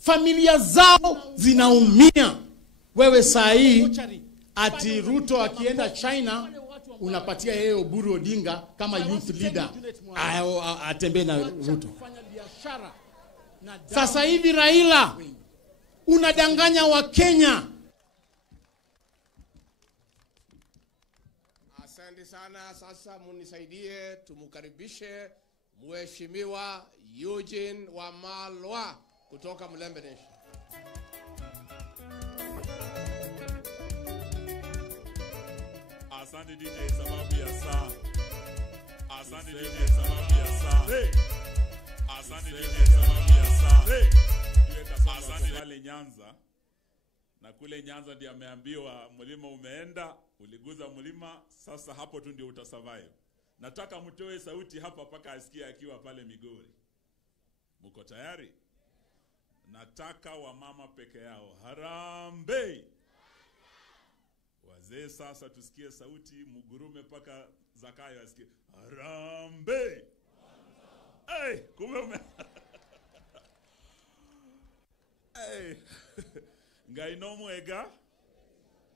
familia zao zinaumia. Wewe saa hii ati Ruto akienda China unapatia yeye Oburu Odinga kama youth leader atembee na Ruto. Sasa hivi Raila unadanganya wa Kenya. Asante sana. Sasa munisaidie tumukaribishe Mheshimiwa Eugene Wamalwa kutoka Mlembe Nation. Asante DJ sababu ya saa. Asante DJ sababu ya saa. Asante DJ sababu ya saa. Asante pale Nyanza. Na kule Nyanza ndiye ameambiwa mlima umeenda, uliguza mlima, sasa hapo tu ndio utasurvive. Nataka mtoe sauti hapa paka asikie akiwa pale Migori. Mko tayari? Nataka wamama peke yao. Harambee! Wazee sasa tusikie sauti, mugurume paka Zakayo asikie. Harambee! Hey, kumbe hey. Ngaino mwega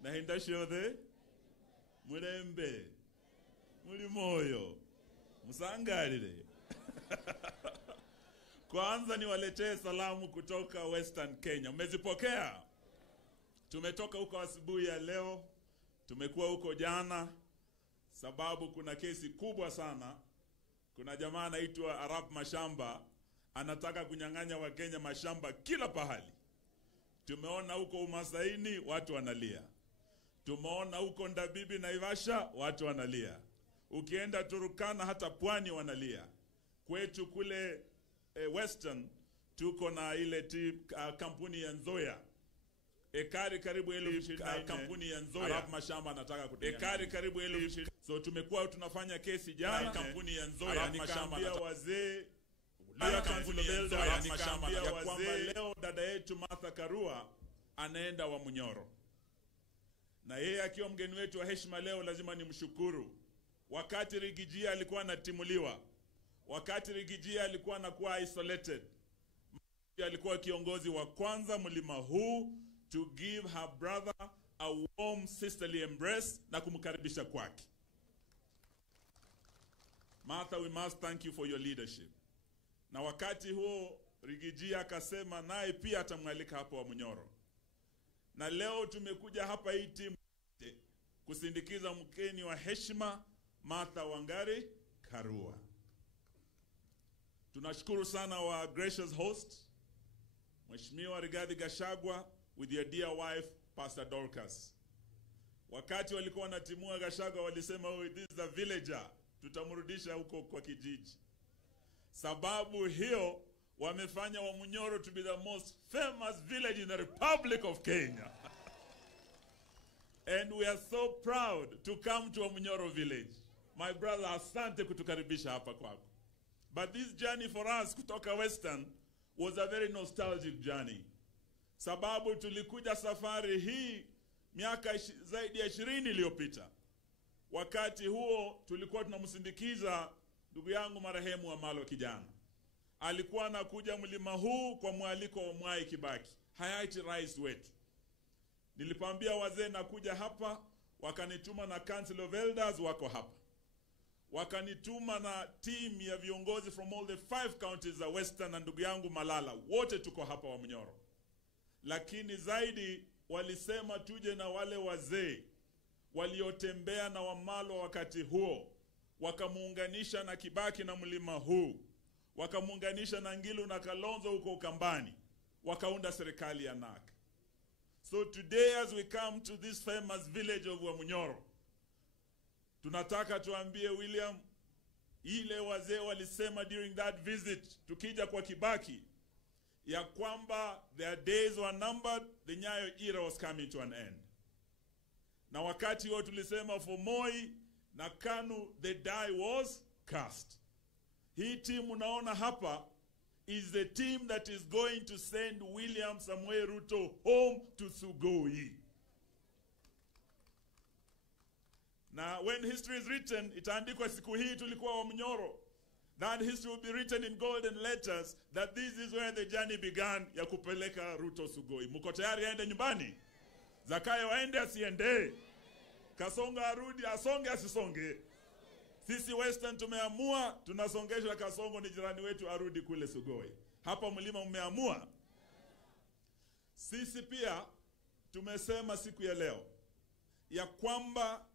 na hinda shode Mulembe muri moyo musangalile. Kwanza niwaletee salamu kutoka Western Kenya. Mmezipokea? Tumetoka huko asubuhi ya leo, tumekuwa huko jana, sababu kuna kesi kubwa sana. Kuna jamaa anaitwa Arab Mashamba anataka kunyang'anya wa Kenya mashamba kila pahali. Tumeona huko Umasaini watu wanalia. Tumeona huko Ndabibi na Ivasha watu wanalia. Ukienda Turukana hata Pwani wanalia. Kwetu kule Western tuko na ile kampuni ya Nzoia. Ekari karibu 1000 kampuni ya Nzoia. Arab Mashamba anataka kutenga. Ekari karibu 1000. So tumekuwa tunafanya kesi jana kampuni ya Nzoia. Arab Mashamba ya wazee ya kwamba leo dada yetu Martha Karua anaenda wa Munyoro. Na yeye akiwa mgeni wetu wa heshima leo lazima nimshukuru. Wakati Rigijia alikuwa anatimuliwa, wakati Rigijia alikuwa anakuwa isolated, alikuwa kiongozi wa kwanza mlima huu to give her brother a warm sisterly embrace na kumkaribisha kwake. Martha, we must thank you for your leadership. Na wakati huo Rigijia akasema naye pia atamwalika hapo wa Munyoro. Na leo tumekuja hapa hii timu kusindikiza mkeni wa heshima Martha Wangari Karua. Tunashukuru sana wa gracious host Mheshimiwa Rigathi Gachagua with your dear wife Pastor Dorcas. Wakati walikuwa wanatimua Gachagua walisema this is a villager, tutamrudisha huko kwa kijiji. Sababu hiyo wamefanya wa Munyoro to be the most famous village in the Republic of Kenya. And we are so proud to come to a Munyoro village. My brother, asante kutukaribisha hapa kwako. But this journey for us kutoka Western was a very nostalgic journey. Sababu tulikuja safari hii miaka zaidi ya 20 iliyopita. Wakati huo tulikuwa tunamsindikiza ndugu yangu marehemu Wamalwa kijana. Alikuwa anakuja mlima huu kwa mwaliko wa Mwai Kibaki, hayati rais wetu. Nilipambia wazee nakuja hapa, wakanituma na Council of Elders wako hapa. Wakanituma na team ya viongozi from all the 5 counties za Western na ndugu yangu Malala. Wote tuko hapa wa Munyoro. Lakini zaidi walisema tuje na wale wazee waliotembea na Wamalwa wakati huo. Wakamuunganisha na Kibaki na mlima huu. Wakamuunganisha na Ngilu na Kalonzo huko Ukambani. Wakaunda serikali ya NARC. So today as we come to this famous village of Wamunyoro, tunataka tuambie William, ile wazee walisema during that visit, tukija kwa Kibaki, ya kwamba their days were numbered, the Nyayo era was coming to an end. Na wakati huo tulisema for Moi na KANU, the die was cast. Hii team unaona hapa is the team that is going to send William Samoei Ruto home to Sugoi. Na when history is written, itaandikwa siku hii tulikuwa wa Munyoro. That history will be written in golden letters that this is where the journey began ya kupeleka Ruto Sugoi. Mko tayari aende nyumbani? Zakayo aende asiende? Kasongo arudi asonge asisonge? Sisi Western tumeamua tunasongesha Kasongo, ni jirani wetu, arudi kule Sugoi. Hapa mlima mmeamua. Sisi pia tumesema siku ya leo ya kwamba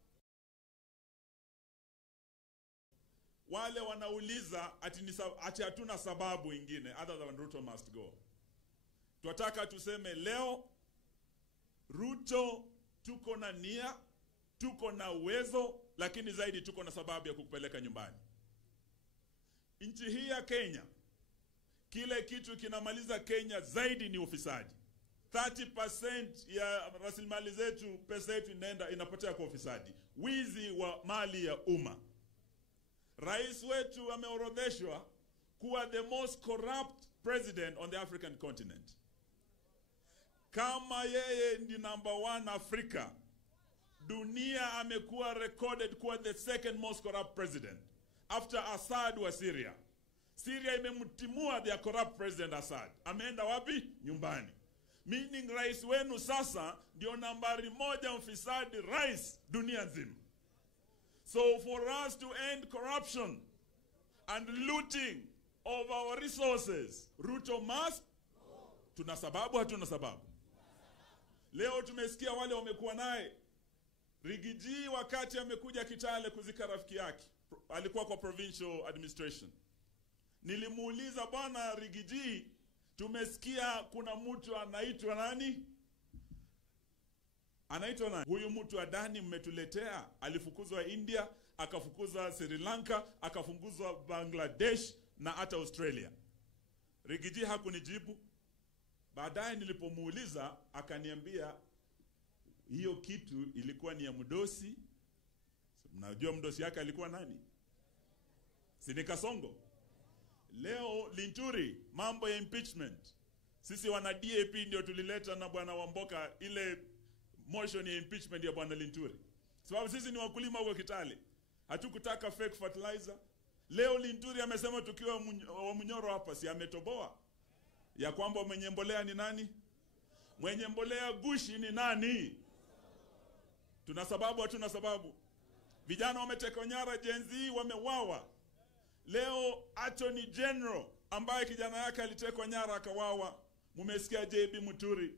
wale wanauliza ati hatuna sababu ingine other than Ruto must go. Tunataka tuseme leo Ruto tuko na nia, tuko na uwezo, lakini zaidi tuko na sababu ya kukupeleka nyumbani. Nchi hii ya Kenya, kile kitu kinamaliza Kenya zaidi ni ufisadi. 30% ya rasilimali zetu, pesa yetu inapotea kwa ufisadi. Wizi wa mali ya umma. Rais wetu ameorodheshwa kuwa the most corrupt president on the African continent. Kama yeye ni number 1 Afrika, dunia amekuwa recorded kuwa the second most corrupt president after Assad wa Syria. Syria imemtimua their corrupt president Assad. Ameenda wapi? Nyumbani. Meaning rais wenu sasa ndio nambari 1 mfisadi rais dunia nzima. So for us to end corruption and looting of our resources, Ruto must. Tuna sababu hatuna sababu? Leo tumesikia wale wamekuwa naye Rigiji wakati amekuja Kitale kuzika rafiki yake. Alikuwa kwa provincial administration. Nilimuuliza, bwana Rigiji, tumesikia kuna mtu anaitwa nani? Anaitwa nani? Huyu mtu Adani mmetuletea, alifukuzwa India, akafukuzwa Sri Lanka, akafukuzwa Bangladesh na hata Australia. Rigiji hakunijibu. Baadaye nilipomuuliza akaniambia hiyo kitu ilikuwa ni ya mdosi. Mnajua mdosi yake alikuwa nani? Si ni Kasongo. Leo Linturi, mambo ya impeachment. Sisi wana DAP ndio tulileta na bwana Wamboka ile motion ya impeachment ya bwana Linturi. Sababu sisi ni wakulima huko Kitale. Hatukutaka fake fertilizer. Leo Linturi amesema tukiwa wa Munyoro hapa, si ametoboa ya kwamba mwenye mbolea ni nani? Mwenye mbolea gushi ni nani? Tuna sababu hatuna sababu? Vijana wametekwa nyara, Gen Z wamewawa. Leo Attorney General ambaye kijana yake alitekwa nyara akawawa. Mumesikia JB Muturi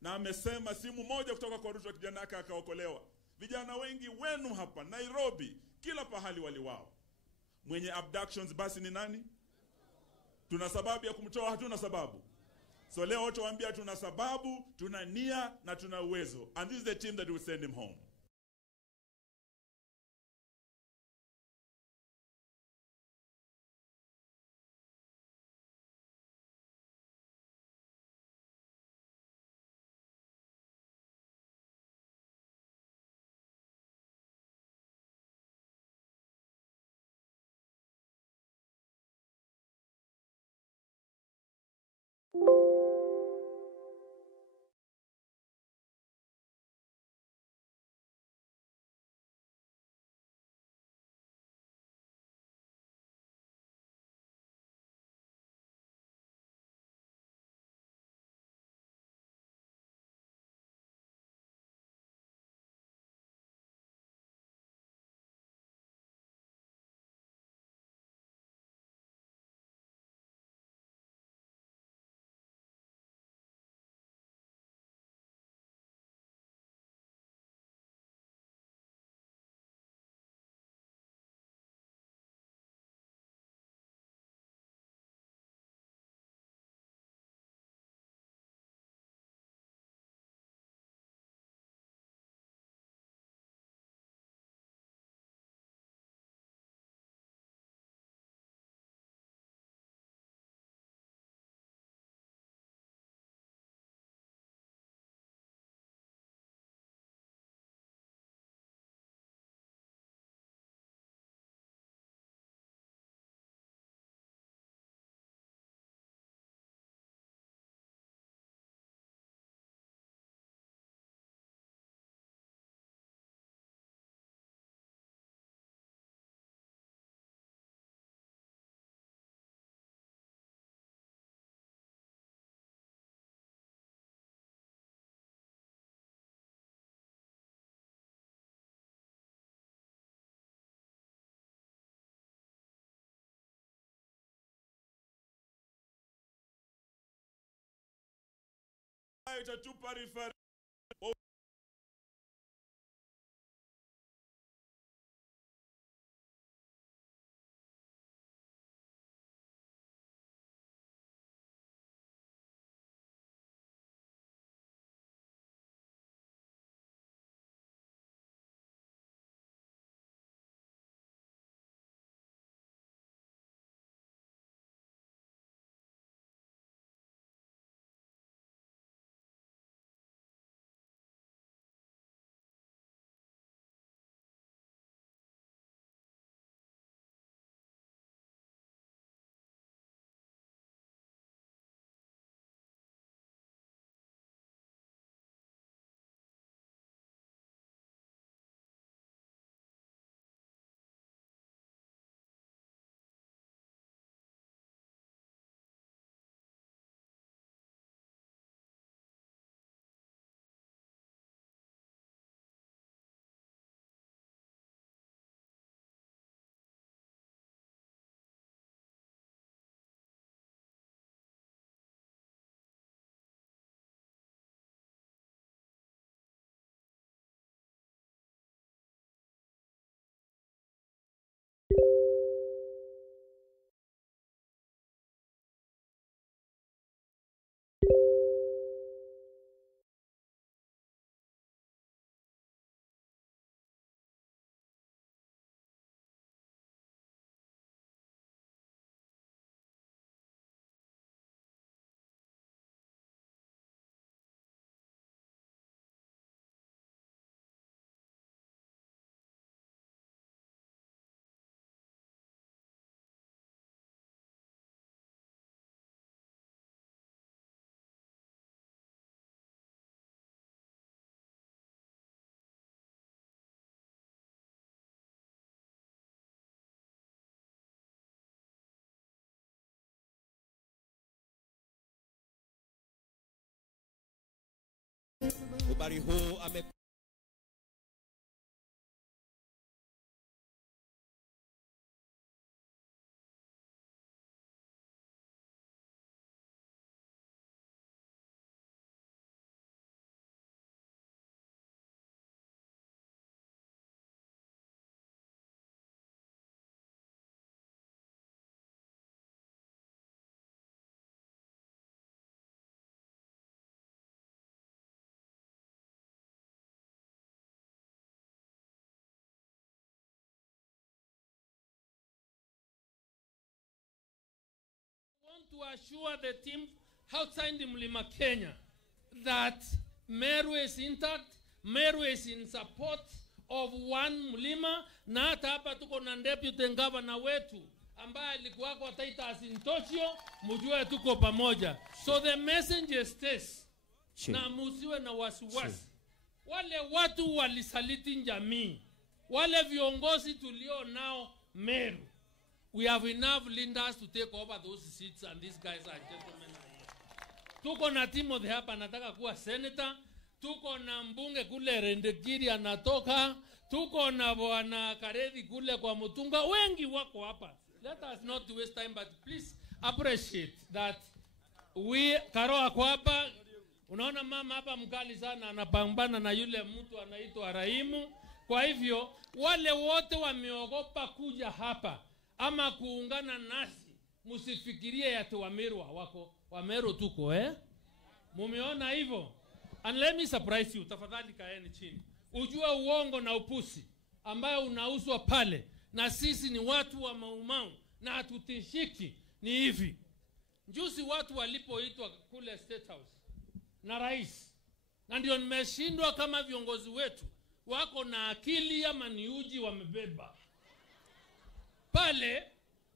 na amesema simu moja kutoka kwa Ruto kijana yake akaokolewa. Vijana wengi wenu hapa Nairobi kila pahali waliwao. Mwenye abductions basi ni nani? Tuna sababu ya kumtoa hatuna sababu? So leo tuwaambia tuna sababu, tuna nia na tuna uwezo. And this is the team that will send him home. Taita Chupa referendum. Ubari huu ame to assure the team outside Mlima Kenya that Meru is intact, Meru is in support of one Mlima, na hata hapa tuko na deputy governor wetu ambaye alikuwa kwa Taita Asintoshio, mjue tuko pamoja. So the message stays. Na musiwe na wasiwasi. Wale watu walisaliti jamii, wale viongozi tulio nao Meru, we have enough leaders to take over those seats, and these guys are gentlemen here. Tuko na Timothy hapa anataka kuwa senator, tuko na mbunge kule Rendekiri anatoka, tuko na bwana Karethi kule kwa Mutunga, wengi wako hapa. Let us not waste time, but please appreciate that we Karo ako hapa. Unaona mama hapa mkali sana anapambana na yule mtu anaitwa Raimu. Kwa hivyo wale wote wameogopa kuja hapa ama kuungana nasi, msifikirie ati Wameru hawako. Wameru tuko Mumeona hivyo? And let me surprise you, tafadhali kaeni chini. Ujue uongo na upusi ambayo unauswa pale, na sisi ni watu wa Maumau na hatutishiki. Ni hivi, juzi watu walipoitwa kule State House na rais, na ndio nimeshindwa kama viongozi wetu wako na akili ama ni uji wamebeba. Pale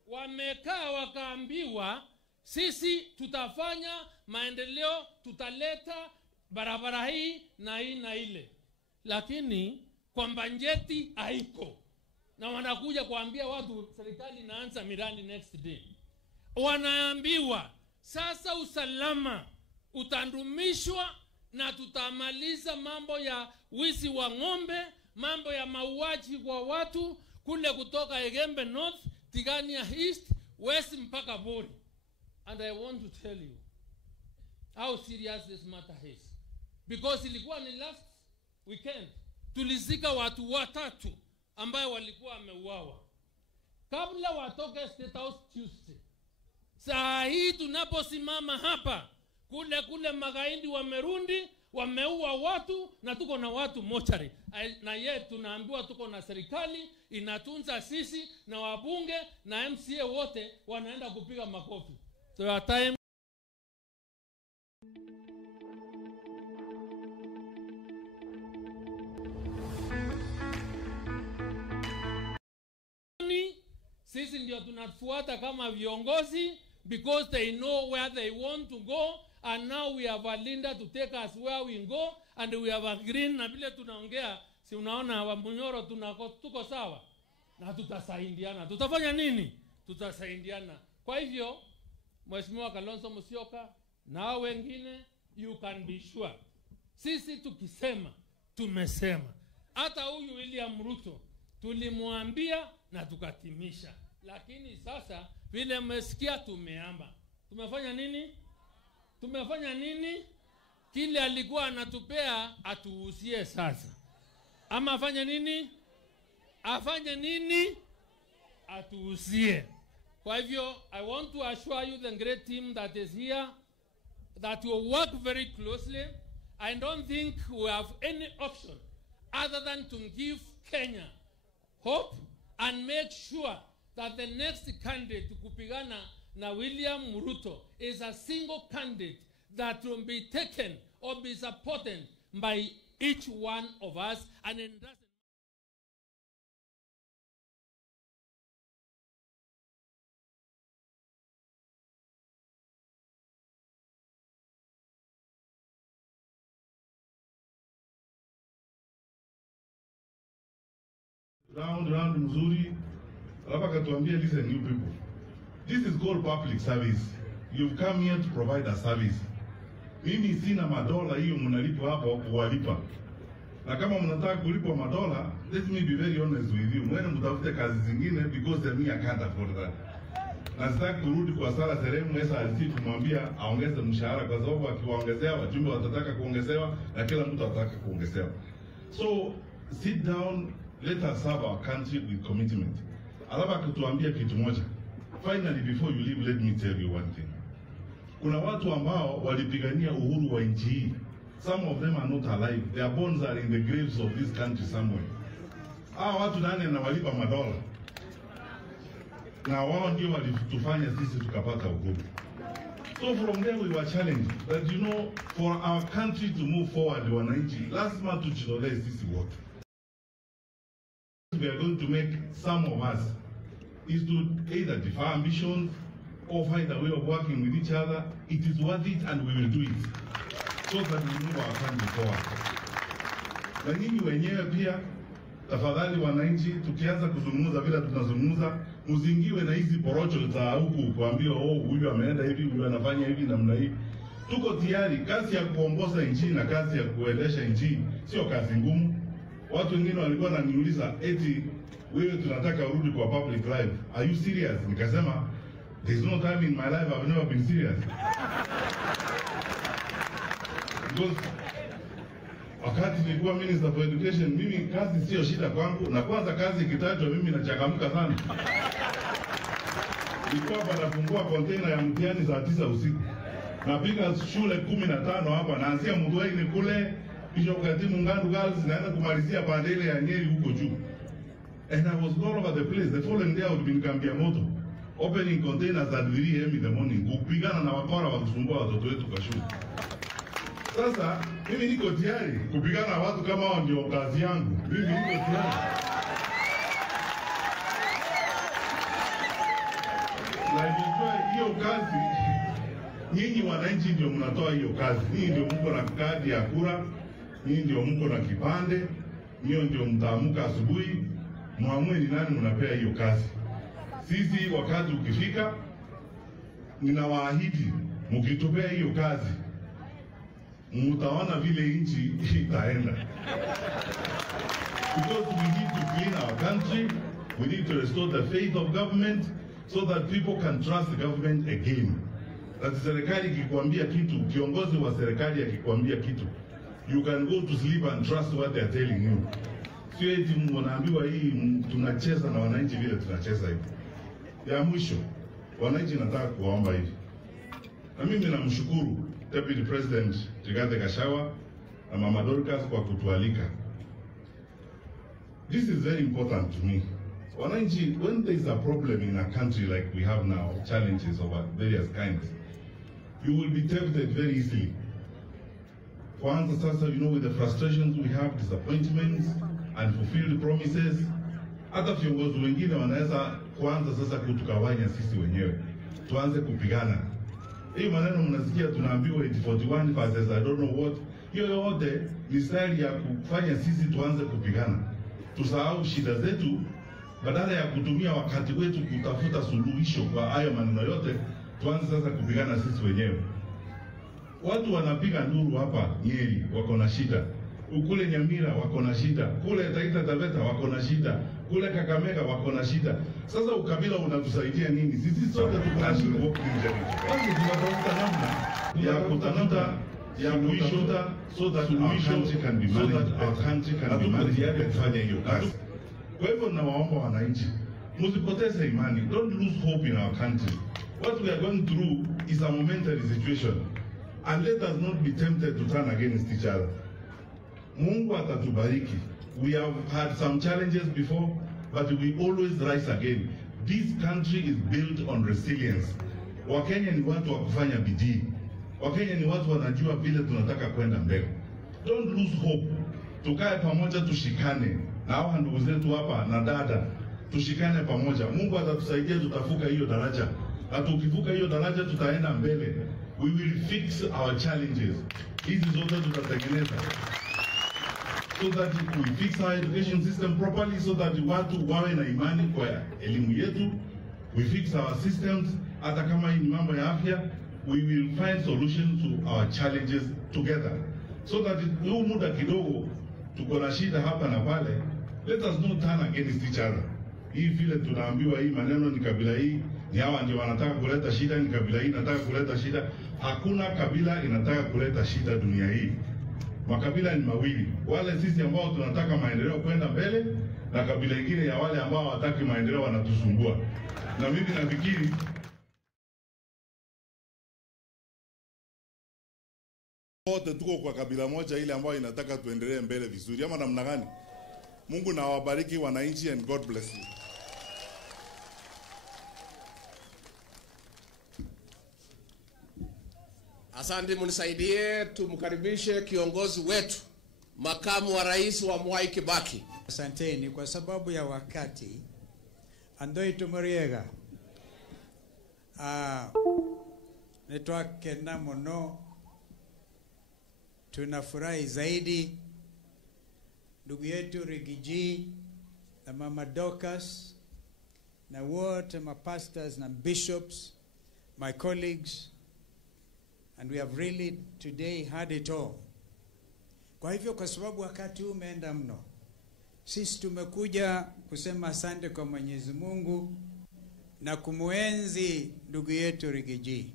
wamekaa wakaambiwa sisi tutafanya maendeleo, tutaleta barabara hii na hii na ile, lakini kwa bajeti haiko, na wanakuja kuambia watu serikali inaanza miradi next day. Wanaambiwa sasa usalama utandumishwa na tutamaliza mambo ya wizi wa ng'ombe, mambo ya mauaji kwa watu kule kutoka Egembe North, Tigania East, West mpaka Bori. And I want to tell you how serious this matter is. because ilikuwa ni last weekend tulizika watu watatu ambayo walikuwa wameuawa kabla watoke State House Tuesday. Saa hii tunaposimama hapa, kule magaidi wamerundi, wameua watu na tuko na watu mochari. Na yeye tunaambiwa tuko na serikali inatunza sisi na wabunge na MCA wote wanaenda kupiga makofi. So time sisi ndio tunafuata kama viongozi because they know where they want to go, and now we have a Linda to take us where we go, and we have a green. Na vile tunaongea, si unaona wa Munyoro tuko sawa na tutasaidiana. Tutafanya nini? Tutasaidiana. Kwa hivyo Mheshimiwa Kalonzo Musyoka na wengine, you can be sure sisi tukisema tumesema. Hata huyu William Ruto tulimwambia na tukatimisha, lakini sasa vile mmesikia tumeamba. Tumefanya nini? Tumefanya nini? Kile alikuwa anatupea atuuzie sasa. Ama afanye nini? Afanye nini? Atuuzie. Kwa hivyo I want to assure you, the great team that is here, that will work very closely. I don't think we have any option other than to give Kenya hope and make sure that the next candidate kupigana na William Ruto is a single candidate that will be taken or be supported by each one of us. And in that round mzuri, hapa katuambia, listen you people, this is called public service. You've come here to provide a service. Mimi sina madola hiyo mnalipo hapo kuwalipa, na kama mnataka kulipwa madola, let me be very honest with you, mwene mtafute kazi zingine, because me I can't afford that. Na sitaki kurudi kwa sala Seremu SRC kumwambia aongeze mshahara, kwa sababu akiwaongezea wajumbe watataka kuongezewa na kila mtu atataka kuongezewa. So sit down, let us serve our country with commitment. Alaba kutuambia kitu moja. Finally, before you leave, let me tell you one thing. Kuna watu ambao walipigania uhuru wa nchi hii. Some of them are not alive. Their bones are in the graves of this country somewhere. Hawa watu nani anawalipa madola? Na wao ndio walitufanya sisi tukapata uhuru. So from there we were challenged that, you know, for our country to move forward, wananchi lazima tujitolee sisi wote. We are going to make some of us is to either defer ambitions or find a way of working with each other. It is worth it, and we will do it so that we move our country forward. Na nyinyi wenyewe pia, tafadhali wananchi, tukianza kuzungumza vile tunazungumza, mzingiwe na hizi porocho za huku kuambia huyu ameenda hivi, huyu anafanya hivi namna hii. Tuko tayari. Kazi ya kuongoza nchi na kazi ya kuendesha nchi sio kazi ngumu. Watu wengine walikuwa wananiuliza eti wewe tunataka urudi kwa public life. Are you serious? Nikasema there's no time in my life I've never been serious. Because wakati nilikuwa Minister for Education, mimi kazi sio shida kwangu, na kwanza kazi ikitajwa mimi nachangamka sana. Nilikuwa nafungua container ya mtihani saa 9 usiku. Napiga shule 15 hapa, naanzia Mudwaini kule, kisha ukati Mungandu Girls, naenda kumalizia Bandele ya Nyeri huko juu. And I was all over the place. The following day I would be in Kambiamoto, opening containers at 3 a.m. in the morning, kupigana na wakora wa kusumbua watoto wetu kwa shule. Sasa mimi niko tayari kupigana na watu kama hao, ndio kazi yangu. Mimi niko tayari. Na hiyo kazi, nyinyi wananchi ndio mnatoa hiyo kazi. Nyinyi ndio mko na kadi ya kura, nyinyi ndio mko na kipande, nyinyi ndio mtaamuka asubuhi, muamue ni nani mnapea hiyo kazi. Sisi wakati ukifika, ninawaahidi mkitupea hiyo kazi, mtaona vile nchi itaenda. Because we need to clean our country, we need to restore the faith of government so that people can trust the government again. That serikali ikikwambia kitu, kiongozi wa serikali akikwambia kitu, you can go to sleep and trust what they are telling you. Sio eti mnaambiwa hii tunacheza na wananchi vile tunacheza hivi. Ya mwisho, wananchi nataka kuomba hivi. Na mimi namshukuru Deputy President Rigathi Gachagua na Mama Dorcas kwa kutualika. This is very important to me. Wananchi, when there is a problem in a country like we have now, challenges of various kinds, you will be tempted very easily. Kwanza sasa, you know, with the frustrations we have, disappointments, unfulfilled promises, hata viongozi wengine wanaweza kuanza sasa kutukawanya sisi wenyewe. Tuanze kupigana. Hii maneno mnasikia tunaambiwa 41 verses I don't know what. Hiyo yote ni style ya kufanya sisi tuanze kupigana. Tusahau shida zetu, badala ya kutumia wakati wetu kutafuta suluhisho kwa hayo maneno yote, tuanze sasa kupigana sisi wenyewe. Watu wanapiga nduru hapa Nyeri wako na shida. Kule Nyamira wako na shida. Kule Taita Taveta wako na shida. Kule Kakamega wako na shida. Sasa ukabila unatusaidia nini? Sisi sote tuko na shida. Basi tunatafuta namna ya kutafuta ya kuishuta so that our country can be managed kufanya hiyo kazi. Kwa hivyo nawaomba wananchi, msipoteze imani. Don't lose hope in our country. What we are going through is a momentary situation. And let us not be tempted to turn against each other. Mungu atatubariki. We have had some challenges before, but we always rise again. This country is built on resilience. Wakenya ni watu wa kufanya bidii. Wakenya ni watu wanajua vile tunataka kwenda mbele. Don't lose hope. Tukae pamoja, tushikane. Na hawa ndugu zetu hapa na dada, tushikane pamoja. Mungu atatusaidia, tutavuka hiyo daraja. Na tukivuka hiyo daraja tutaenda mbele. We will fix our challenges. Hizi zote tutatengeneza. So that we fix our education system properly, so that watu wawe na imani kwa elimu yetu. We fix our systems, hata kama ni mambo ya afya, we will find solutions to our challenges together. So that huu muda kidogo tuko na shida hapa na pale, let us not turn against each other. Hii vile tunaambiwa hii maneno ni kabila hii, ni hawa ndio wanataka kuleta shida, ni kabila hii inataka kuleta shida. Hakuna kabila inataka kuleta shida dunia hii. Makabila ni mawili. Wale sisi ambao tunataka maendeleo kwenda mbele, na kabila ingine ya wale ambao hawataki maendeleo wanatusumbua. Na mimi nafikiri wote tuko kwa kabila moja ile ambayo inataka tuendelee mbele vizuri. Ama namna gani? Mungu na wabariki wananchi and God bless you. Asante, munisaidie tumkaribishe kiongozi wetu, makamu wa rais wa Mwai Kibaki. Asanteni kwa sababu ya wakati. Andoi tumuriega. Netwake na mono. Tunafurahi zaidi ndugu yetu Rigiji na Mama Dorcas na wote my pastors and bishops, my colleagues, and we have really today had it all. Kwa hivyo kwa sababu wakati huu umeenda mno, sisi tumekuja kusema asante kwa Mwenyezi Mungu na kumuenzi ndugu yetu Rigiji.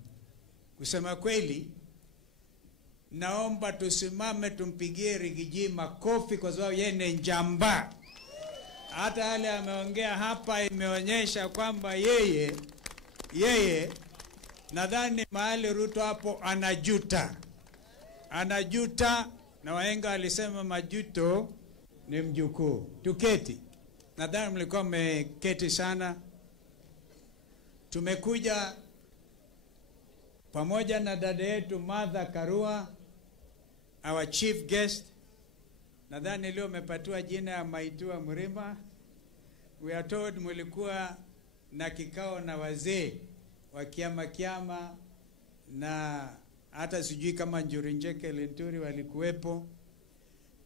Kusema kweli, naomba tusimame tumpigie Rigiji makofi kwa sababu yeye ni njamba. Hata yale ameongea hapa imeonyesha kwamba yeye nadhani mahali Ruto hapo anajuta, na wahenga alisema majuto ni mjukuu. Tuketi. Nadhani mlikuwa mmeketi sana. Tumekuja pamoja na dada yetu Martha Karua, our chief guest. Nadhani leo umepatiwa jina ya Maitua Mrima. We are told mlikuwa na kikao na wazee wa kiama na hata sijui kama Njuri Njeke Linturi walikuwepo.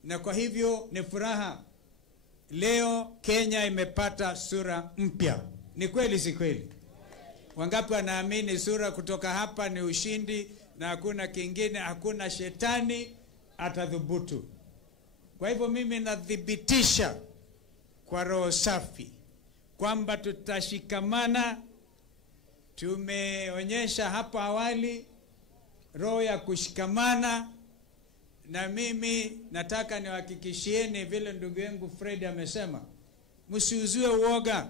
Na kwa hivyo ni furaha. Leo Kenya imepata sura mpya. Ni kweli si kweli? Wangapi wanaamini sura kutoka hapa ni ushindi na hakuna kingine, hakuna shetani atadhubutu? Kwa hivyo mimi nadhibitisha kwa roho safi kwamba tutashikamana. Tumeonyesha hapa awali roho ya kushikamana, na mimi nataka niwahakikishieni vile ndugu yangu Fred amesema, msiuziwe uoga.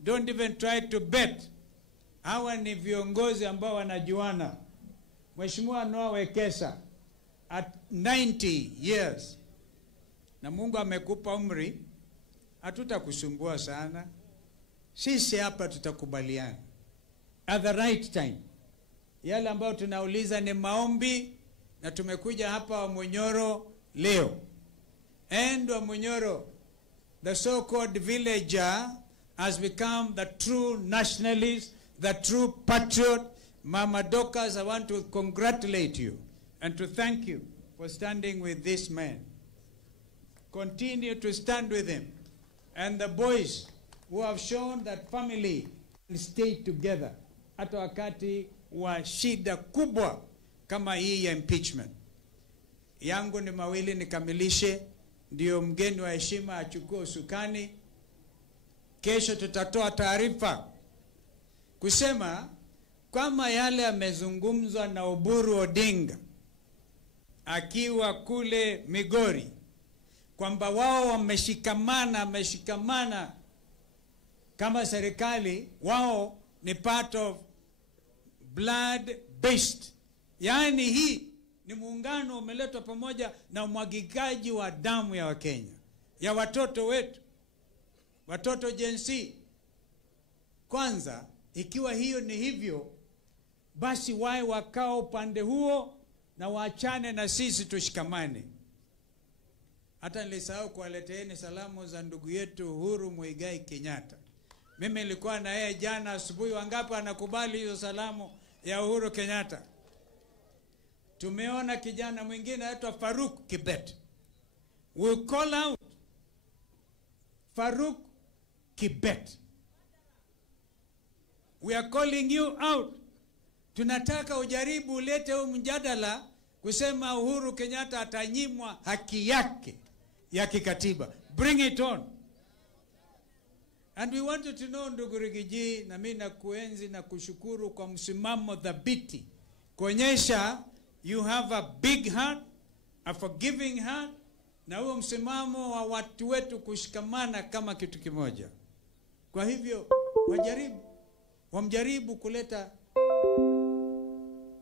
Don't even try to bet. Hawa ni viongozi ambao wanajuana. Mheshimiwa Noah Wekesa at 90 years, na Mungu amekupa umri, hatutakusumbua sana. Sisi hapa tutakubaliana at the right time. Yale ambayo tunauliza ni maombi, na tumekuja hapa Wamunyoro leo. And Wamunyoro, the so-called villager, has become the true nationalist, the true patriot. Mama Dorcas, I want to congratulate you and to thank you for standing with this man. Continue to stand with him. And the boys who have shown that family will stay together hata wakati wa shida kubwa kama hii ya impeachment. Yangu ni mawili nikamilishe, ndio mgeni wa heshima achukue usukani. Kesho tutatoa taarifa kusema kama yale yamezungumzwa na Oburu Odinga akiwa kule Migori, kwamba wao wameshikamana kama serikali, wao ni part of blood based. Yaani hii ni muungano umeletwa pamoja na umwagikaji wa damu ya Wakenya, ya watoto wetu, watoto Gen Z. Kwanza, ikiwa hiyo ni hivyo, basi wae wakao upande huo na waachane na sisi tushikamane. Hata nilisahau kuwaleteeni salamu za ndugu yetu Uhuru Muigai Kenyatta. Mimi nilikuwa na yeye jana asubuhi. Wangapi anakubali hizo salamu ya Uhuru Kenyatta? Tumeona kijana mwingine anaitwa Faruk Kibet. We call out Faruk Kibet. We are calling you out. Tunataka ujaribu ulete huu mjadala kusema Uhuru Kenyatta atanyimwa haki yake ya kikatiba. Bring it on. And we want you to know, ndugu Rigiji, na mimi nakuenzi na kushukuru kwa msimamo dhabiti, kuonyesha you have a big heart, a forgiving heart, na huo msimamo wa watu wetu kushikamana kama kitu kimoja. Kwa hivyo wamjaribu kuleta,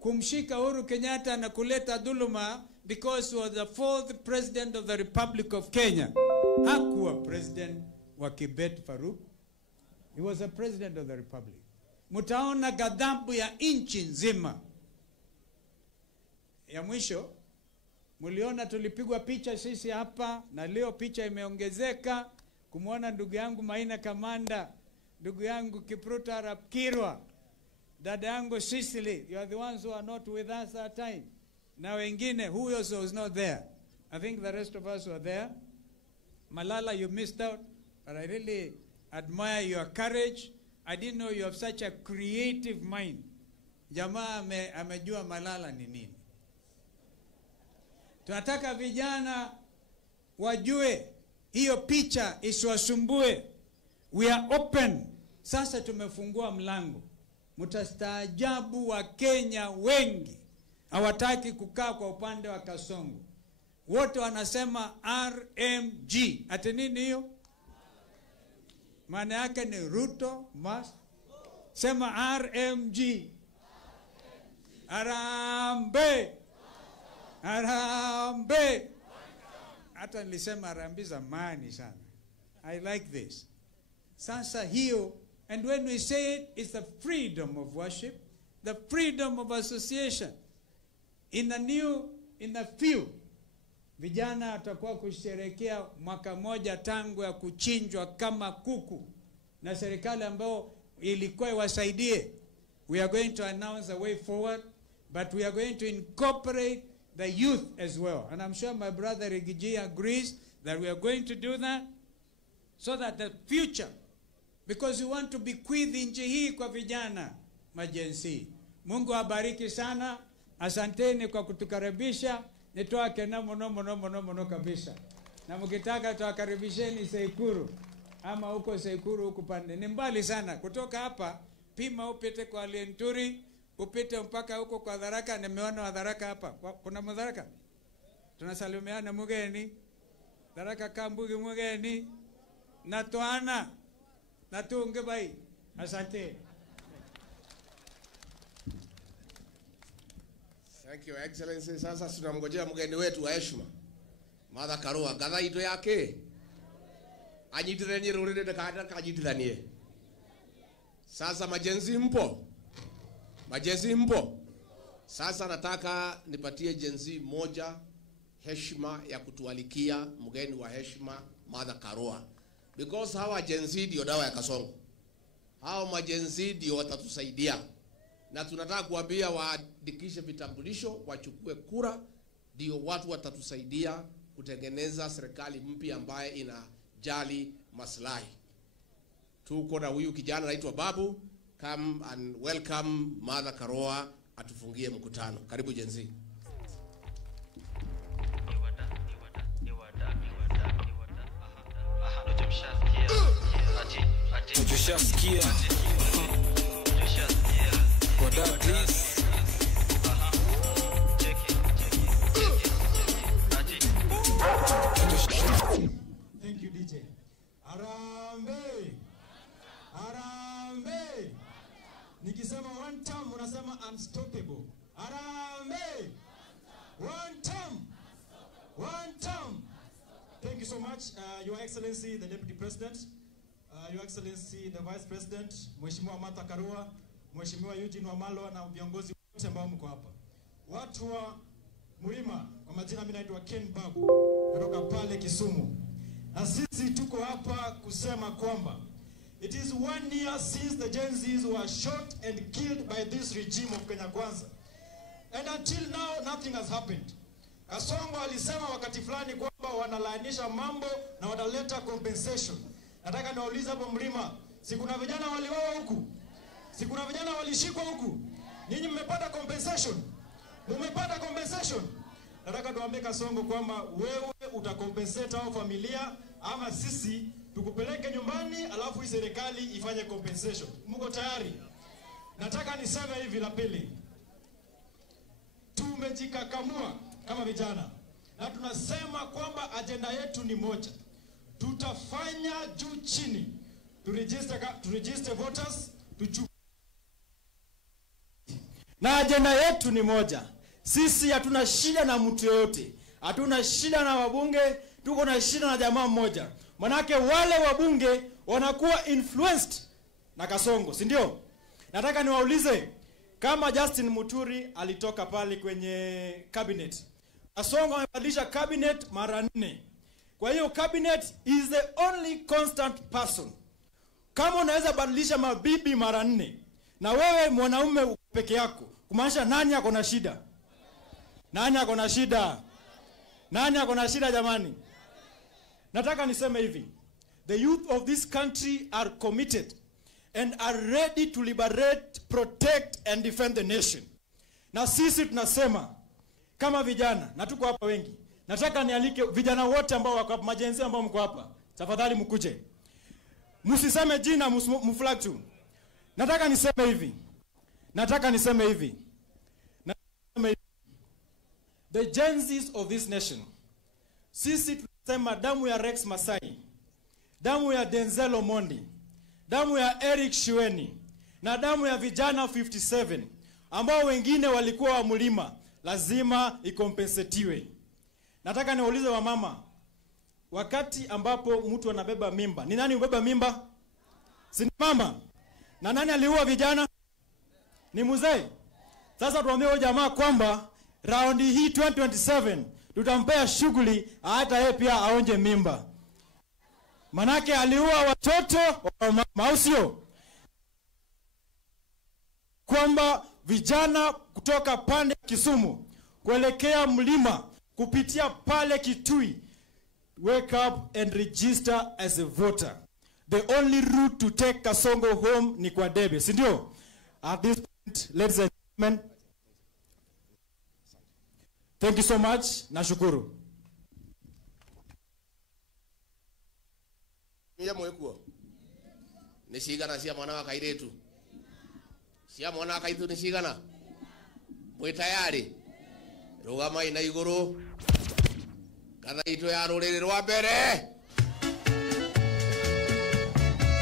kumshika Uhuru Kenyatta na kuleta dhuluma, because he was the 4th president of the Republic of Kenya. Hakuwa president wa Kibet Faruk. He was a president of the Republic. Mutaona ghadhabu ya nchi nzima. Ya mwisho, muliona tulipigwa picha sisi hapa, na leo picha imeongezeka kumuona ndugu yangu Maina Kamanda, ndugu yangu Kipruto Arap Kirwa, dada yangu Sicily. You are the ones who are not with us that time. Na wengine, who also was not there? I think the rest of us were there. Malala, you missed out, but I really admire your courage. I didn't know you have such a creative mind. Jamaa amejua Malala ni nini. Tunataka vijana wajue hiyo picha isiwasumbue. We are open. Sasa tumefungua mlango. Mtastaajabu wa Kenya wengi hawataki kukaa kwa upande wa Kasongo. Wote wanasema RMG. Ati nini hiyo? Maana yake ni Ruto must. Sema RMG. Arambe. Arambe. Hata nilisema Arambe zamani sana. I like this. Sasa hiyo, and when we say it, it's the freedom of worship, the freedom of association. In the few, vijana watakuwa kusherehekea mwaka moja tangu ya kuchinjwa kama kuku na serikali ambao ilikuwa iwasaidie. We are going to announce a way forward, but we are going to incorporate the youth as well. And I'm sure my brother Rigiji agrees that we are going to do that, so that the future, because we want to bequeath nchi hii kwa vijana majensi. Mungu abariki sana. Asanteni kwa kutukaribisha. Nitoa kena mono kabisa. Na mkitaka tuwakaribisheni Seikuru, ama huko Seikuru huko pande. Ni mbali sana kutoka hapa. Pima upite kwa Lenturi, upite mpaka huko kwa Tharaka. Nimeona wa Tharaka hapa. Kuna Tharaka? Tunasalimiana mugeni. Daraka Kambugi mugeni. Na Twana. Na Tunge bai. Asante. Thank you, Excellency. Sasa tunamngojea mgeni wetu wa heshima, Martha Karua. Gatha ito yake anyitithanie rurire ndakada kanyitithanie. Sasa majenzi mpo? Majenzi mpo? Sasa nataka nipatie jenzi moja heshima ya kutualikia mgeni wa heshima Martha Karua, because hawa jenzi ndio dawa ya Kasongo. Hao majenzi ndio watatusaidia, na tunataka kuambia waandikishe vitambulisho, wachukue kura, ndio watu watatusaidia kutengeneza serikali mpya ambaye inajali maslahi. Tuko na huyu kijana anaitwa Babu. Come and welcome Martha Karua atufungie mkutano. Karibu jenzi. Thank you, DJ. Harambee! Harambee! Nikisema one term unasema unstoppable. Harambee! One term. One term. Thank you so much, Your Excellency, the Deputy President, Your Excellency, the Vice President, Mheshimiwa Martha Karua, Mheshimiwa Eugene Wamalwa na viongozi wote ambao mko hapa. Watu wa Mlima, kwa majina mimi naitwa Ken Babu, kutoka pale Kisumu. Na sisi tuko hapa kusema kwamba it is 1 year since the Gen Zs were shot and killed by this regime of Kenya Kwanza. And until now, nothing has happened. Kasongo alisema wakati fulani kwamba wanalainisha mambo na wataleta compensation. Nataka niwaulize hapo Mlima, si kuna vijana waliwawa huku? Si kuna vijana walishikwa huku? Ninyi mmepata compensation? Mmepata compensation? Nataka tuambie Kasongo kwamba wewe utakompensate au familia, ama sisi tukupeleke nyumbani alafu hii serikali ifanye compensation. Mko tayari? Nataka niseme hivi la pili. Tumejikakamua kama vijana na tunasema kwamba agenda yetu ni moja. Tutafanya juu chini to register voters na agenda yetu ni moja. Sisi hatuna shida na mtu yoyote, hatuna shida na wabunge, tuko na shida na jamaa mmoja. Manake wale wabunge wanakuwa influenced na Kasongo, si ndio? Nataka niwaulize, kama Justin Muturi alitoka pale kwenye cabinet, Kasongo amebadilisha cabinet mara 4. Kwa hiyo cabinet is the only constant person. Kama unaweza badilisha mabibi mara 4 na wewe mwanaume peke yako, kumaanisha nani ako na shida? Nani ako na shida? Nani ako na shida jamani? Nataka niseme hivi. The youth of this country are committed and are ready to liberate, protect and defend the nation. Na sisi tunasema kama vijana, na tuko hapa wengi. Nataka nialike vijana wote ambao wako hapa, majenzi ambao mko hapa. Tafadhali mkuje. Msiseme jina, mflag tu. Nataka niseme hivi. The Gen Zs of this nation. Sisi tunasema damu ya Rex Masai, damu ya Denzel Omondi, damu ya Eric Shiweni na damu ya vijana 57 ambao wengine walikuwa wa Mlima lazima ikompensetiwe. Nataka niwaulize wa mama, wakati ambapo mtu anabeba mimba, ni nani ubeba mimba? Si mama. Na nani aliua vijana? Ni mzee. Sasa tuambie huyo jamaa kwamba raundi hii 2027 tutampea shughuli hata yeye pia aonje mimba. Manake aliua watoto wa mama, au sio? Kwamba vijana kutoka pande Kisumu kuelekea Mlima kupitia pale Kitui, wake up and register as a voter. The only route to take Kasongo home ni kwa debe, si ndio? At this point, ladies and gentlemen, thank you so much. Nashukuru. Niya mwekuo. Nishigana siya mwana wa kairetu. Siya mwana wa kairetu nishigana. Mwe tayari. Rugama ina iguru. gathaitũ ya rũrĩrĩ rwa mbere,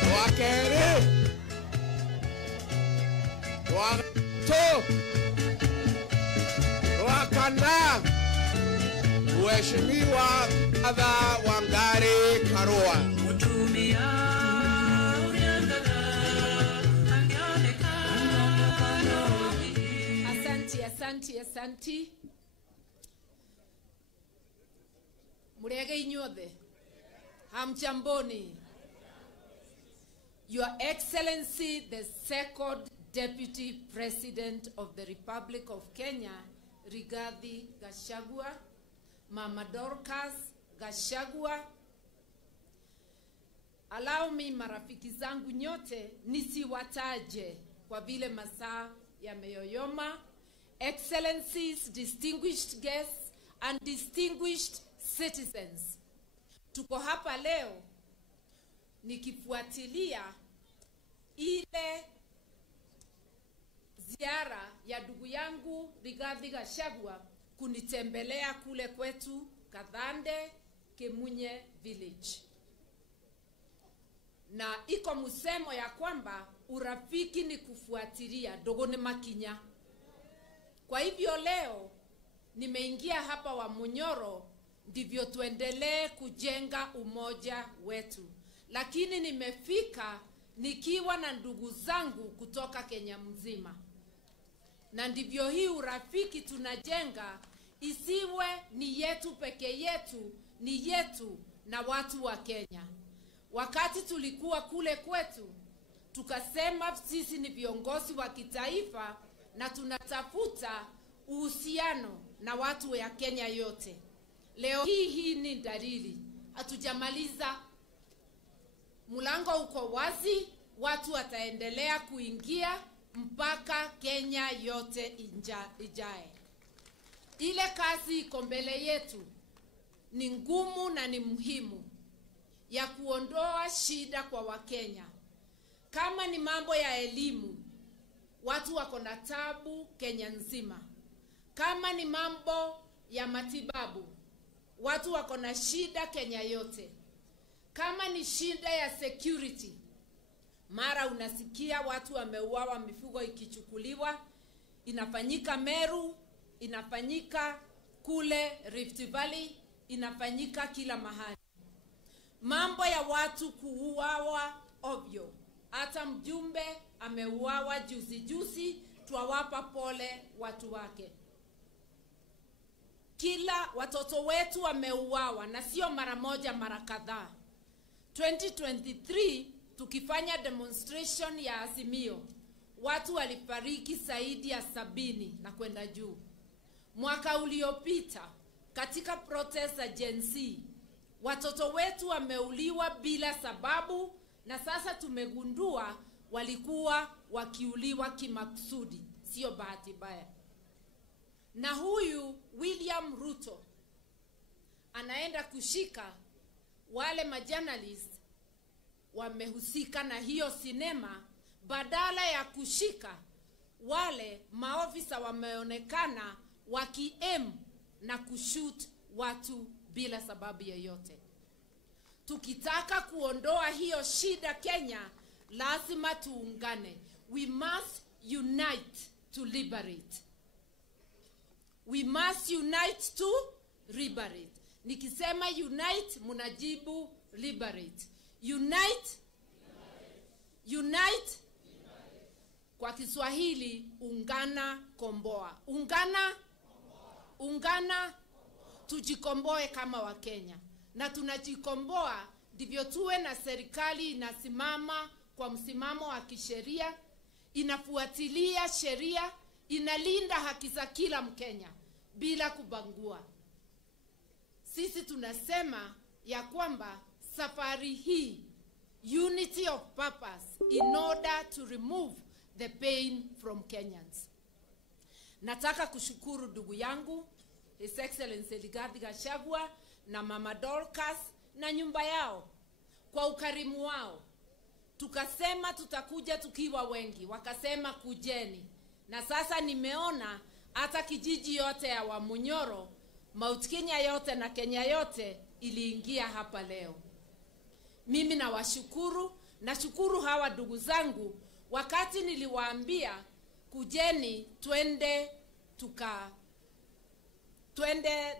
rwa kerĩ, rwa gatatũ, rwa kana, Mheshimiwa Martha Wangari Karua. Asanti. Murege inyothe. Hamjamboni. Your Excellency, the Second Deputy President of the Republic of Kenya, Rigathi Gachagua, Mama Dorcas Gachagua. Allow me, marafiki zangu nyote, nisiwataje kwa vile masaa yameyoyoma. Excellencies, distinguished guests, and distinguished citizens. Tuko hapa leo nikifuatilia ile ziara ya ndugu yangu Rigathi Gachagua kunitembelea kule kwetu Kadhande, Kemunye Village. Na iko musemo ya kwamba urafiki ni kufuatilia, dogo ni makinya. Kwa hivyo leo nimeingia hapa Wamunyoro ndivyo tuendelee kujenga umoja wetu. Lakini nimefika nikiwa na ndugu zangu kutoka Kenya mzima. Na ndivyo hii urafiki tunajenga isiwe ni yetu peke yetu, ni yetu na watu wa Kenya. Wakati tulikuwa kule kwetu, tukasema sisi ni viongozi wa kitaifa na tunatafuta uhusiano na watu ya Kenya yote. Leo hii ni dalili. Hatujamaliza. Mulango uko wazi, watu wataendelea kuingia mpaka Kenya yote ijae. Ile kazi iko mbele yetu ni ngumu na ni muhimu ya kuondoa shida kwa Wakenya. Kama ni mambo ya elimu, watu wako na tabu Kenya nzima. Kama ni mambo ya matibabu, watu wako na shida Kenya yote. Kama ni shida ya security, mara unasikia watu wameuawa, mifugo ikichukuliwa, inafanyika Meru, inafanyika kule Rift Valley, inafanyika kila mahali. Mambo ya watu kuuawa ovyo. Hata mjumbe ameuawa juzi, tuwawapa pole watu wake. Kila watoto wetu wameuawa na sio mara moja, mara kadhaa. 2023 tukifanya demonstration ya Azimio, watu walifariki zaidi ya 70 na kwenda juu. Mwaka uliopita katika protest za Gen Z, watoto wetu wameuliwa bila sababu, na sasa tumegundua walikuwa wakiuliwa kimakusudi, sio bahati mbaya. Na huyu William Ruto anaenda kushika wale majournalist wamehusika na hiyo sinema, badala ya kushika wale maofisa wameonekana wakiem na kushoot watu bila sababu yoyote. Tukitaka kuondoa hiyo shida Kenya, lazima tuungane. We must unite to liberate. We must unite to liberate. Nikisema unite, munajibu liberate. Unite. Unite. Kwa Kiswahili, ungana, komboa. Ungana, tujikomboe kama Wakenya. Na tunajikomboa ndivyo tuwe na serikali inasimama kwa msimamo wa kisheria, inafuatilia sheria, inalinda haki za kila Mkenya bila kubangua. Sisi tunasema ya kwamba safari hii, unity of purpose in order to remove the pain from Kenyans. Nataka kushukuru ndugu yangu His Excellency Rigathi Gachagua na Mama Dorcas na nyumba yao kwa ukarimu wao. Tukasema tutakuja tukiwa wengi, wakasema kujeni. Na sasa nimeona hata kijiji yote ya Wamunyoro Mount Kenya yote na Kenya yote iliingia hapa leo. Mimi nawashukuru, nashukuru hawa ndugu zangu. Wakati niliwaambia kujeni twende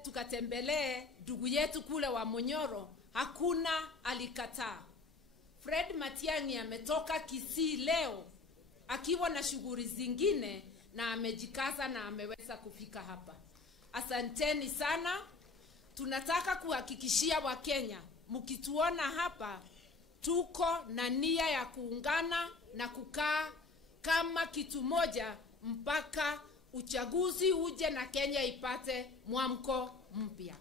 tukatembelee ndugu yetu kule wa Munyoro, hakuna alikataa. Fred Matiang'i ametoka Kisii leo akiwa na shughuli zingine na amejikaza na ameweza kufika hapa. Asanteni sana. Tunataka kuhakikishia Wakenya, mkituona hapa tuko na nia ya kuungana na kukaa kama kitu moja mpaka uchaguzi uje na Kenya ipate mwamko mpya.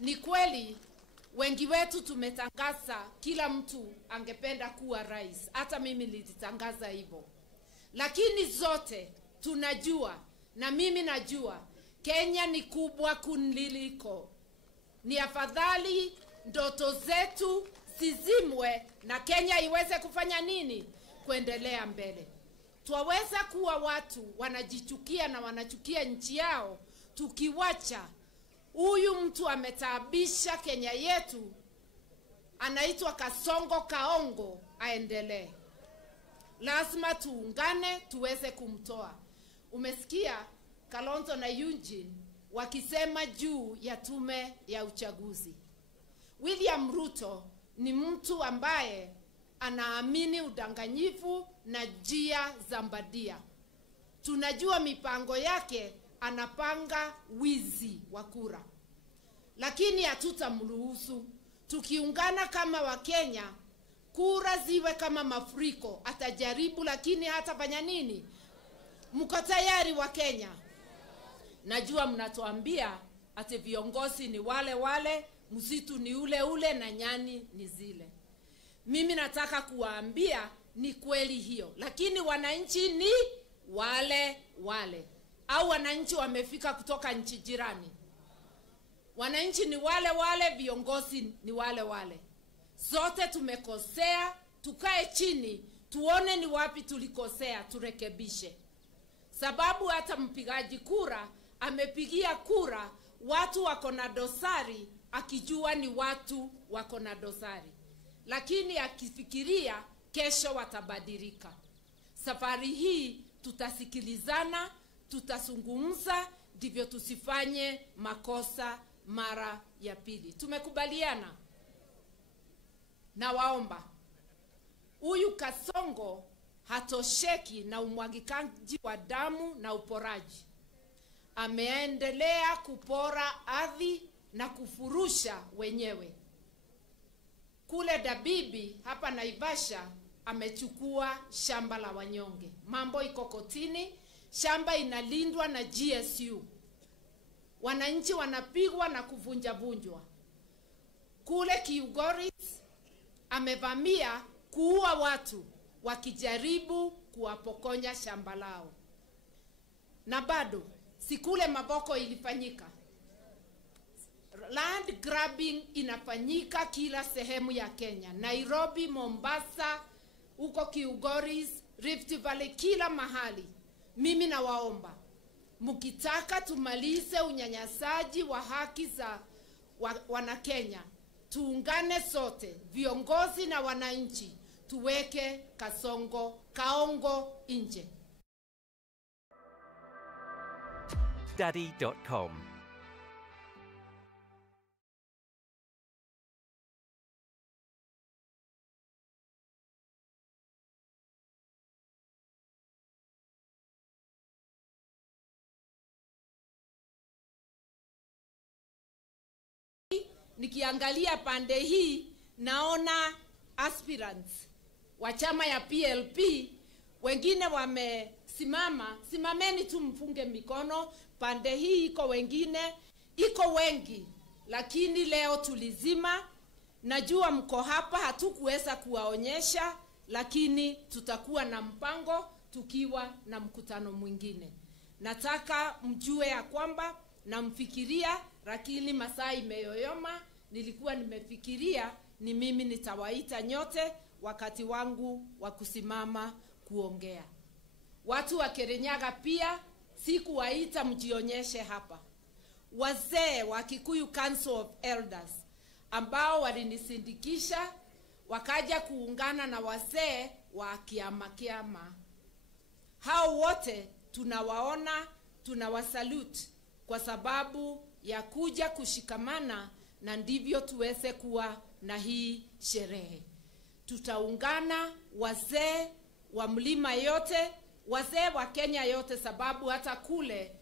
Ni kweli wengi wetu tumetangaza kila mtu angependa kuwa rais. Hata mimi nilitangaza hivyo. Lakini zote tunajua, na mimi najua, Kenya ni kubwa kuniliko. Ni afadhali ndoto zetu zizimwe na Kenya iweze kufanya nini? Kuendelea mbele. Twaweza kuwa watu wanajichukia na wanachukia nchi yao, tukiwacha huyu mtu ametaabisha Kenya yetu, anaitwa Kasongo Kaongo, aendelee. Lazima tuungane tuweze kumtoa. Umesikia Kalonzo na Eugene wakisema juu ya tume ya uchaguzi. William Ruto ni mtu ambaye anaamini udanganyifu na njia za mbadia. Tunajua mipango yake, anapanga wizi wa kura. Lakini hatutamruhusu. Tukiungana kama Wakenya, kura ziwe kama mafuriko, atajaribu lakini hatafanya nini? Mko tayari Wakenya? Najua mnatuambia ati viongozi ni wale wale, msitu ni ule ule na nyani ni zile. Mimi nataka kuwaambia ni kweli hiyo, lakini wananchi ni wale wale. Au wananchi wamefika kutoka nchi jirani? Wananchi ni wale wale, viongozi ni wale wale. Zote tumekosea, tukae chini, tuone ni wapi tulikosea, turekebishe. Sababu hata mpigaji kura amepigia kura watu wako na dosari, akijua ni watu wako na dosari. Lakini akifikiria kesho watabadilika. Safari hii tutasikilizana, tutazungumza, ndivyo tusifanye makosa mara ya pili. Tumekubaliana? Na waomba, huyu Kasongo hatosheki na umwagikaji wa damu na uporaji. Ameendelea kupora ardhi na kufurusha wenyewe. Kule Dabibi hapa Naivasha amechukua shamba la wanyonge. Mambo iko kotini, shamba inalindwa na GSU. Wananchi wanapigwa na kuvunjavunjwa. Kule Kilgoris amevamia kuua watu wakijaribu kuwapokonya shamba lao. Na bado sikule Maboko ilifanyika. Land grabbing inafanyika kila sehemu ya Kenya. Nairobi, Mombasa, huko Kilgoris, Rift Valley, kila mahali. Mimi nawaomba, mkitaka tumalize unyanyasaji wa haki za wana Kenya, tuungane sote, viongozi na wananchi, tuweke Kasongo Kaongo nje. Daddy.com. Nikiangalia pande hii naona aspirants wa chama ya PLP wengine wamesimama. Simameni tu mfunge mikono. Pande hii iko wengine, iko wengi, lakini leo tulizima. Najua mko hapa, hatukuweza kuwaonyesha, lakini tutakuwa na mpango tukiwa na mkutano mwingine. Nataka mjue ya kwamba namfikiria, lakini masaa imeyoyoma. Nilikuwa nimefikiria ni mimi nitawaita nyote wakati wangu wa kusimama kuongea. Watu wa Kirinyaga pia sikuwaita mjionyeshe hapa. wazee wa Kikuyu Council of Elders ambao walinisindikisha wakaja kuungana na wazee wa Kiama. Hao wote tunawaona, tunawasalute kwa sababu ya kuja kushikamana, na ndivyo tuweze kuwa na hii sherehe. Tutaungana wazee wa mlima yote, wazee wa Kenya yote, sababu hata kule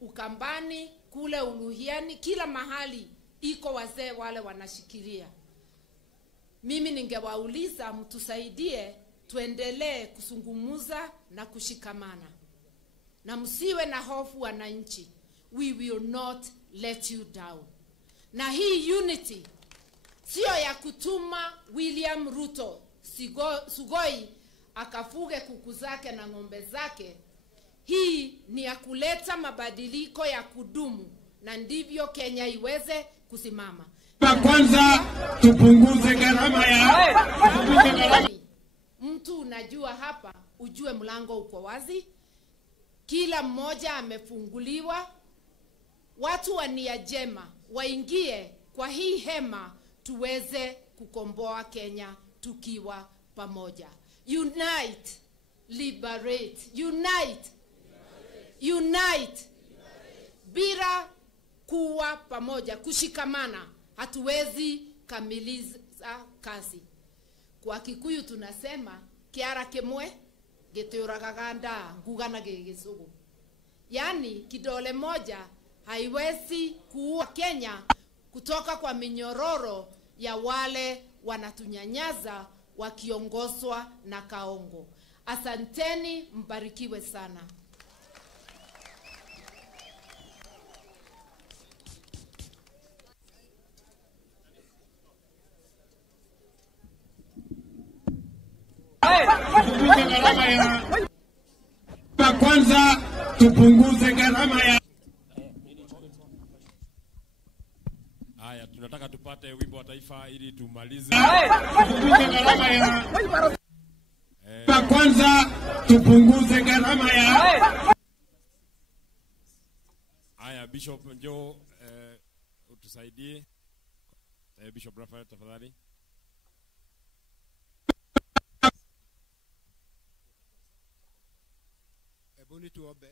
Ukambani, kule Uluhiani, kila mahali iko wazee wale wanashikilia. Mimi ningewauliza mtusaidie tuendelee kusungumuza na kushikamana. Na msiwe na hofu wananchi. We will not let you down. Na hii unity sio ya kutuma William Ruto Sugoi akafuge kuku zake na ng'ombe zake. Hii ni ya kuleta mabadiliko ya kudumu, na ndivyo Kenya iweze kusimama. Kwanza tupunguze gharama ya mtu unajua hapa, ujue mlango uko wazi. Kila mmoja amefunguliwa. Watu wa nia njema waingie kwa hii hema tuweze kukomboa Kenya tukiwa pamoja. Unite, liberate. Unite. Unite. Bila kuwa pamoja, kushikamana, hatuwezi kamiliza kazi. Kwa Kikuyu tunasema kiara kimwe gitiuraga ganda ngugana gigisugu. Yani kidole moja haiwezi kuua Kenya kutoka kwa minyororo ya wale wanatunyanyaza wakiongozwa na Kaongo. Asanteni, mbarikiwe sana. Kwanza tupunguze gharama ya Haya, tunataka tupate wimbo wa taifa ili tumalize. Kwanza tupunguze gharama ya Haya, Bishop njoo utusaidie. Bishop Raphael tafadhali. Ebuni tuombe.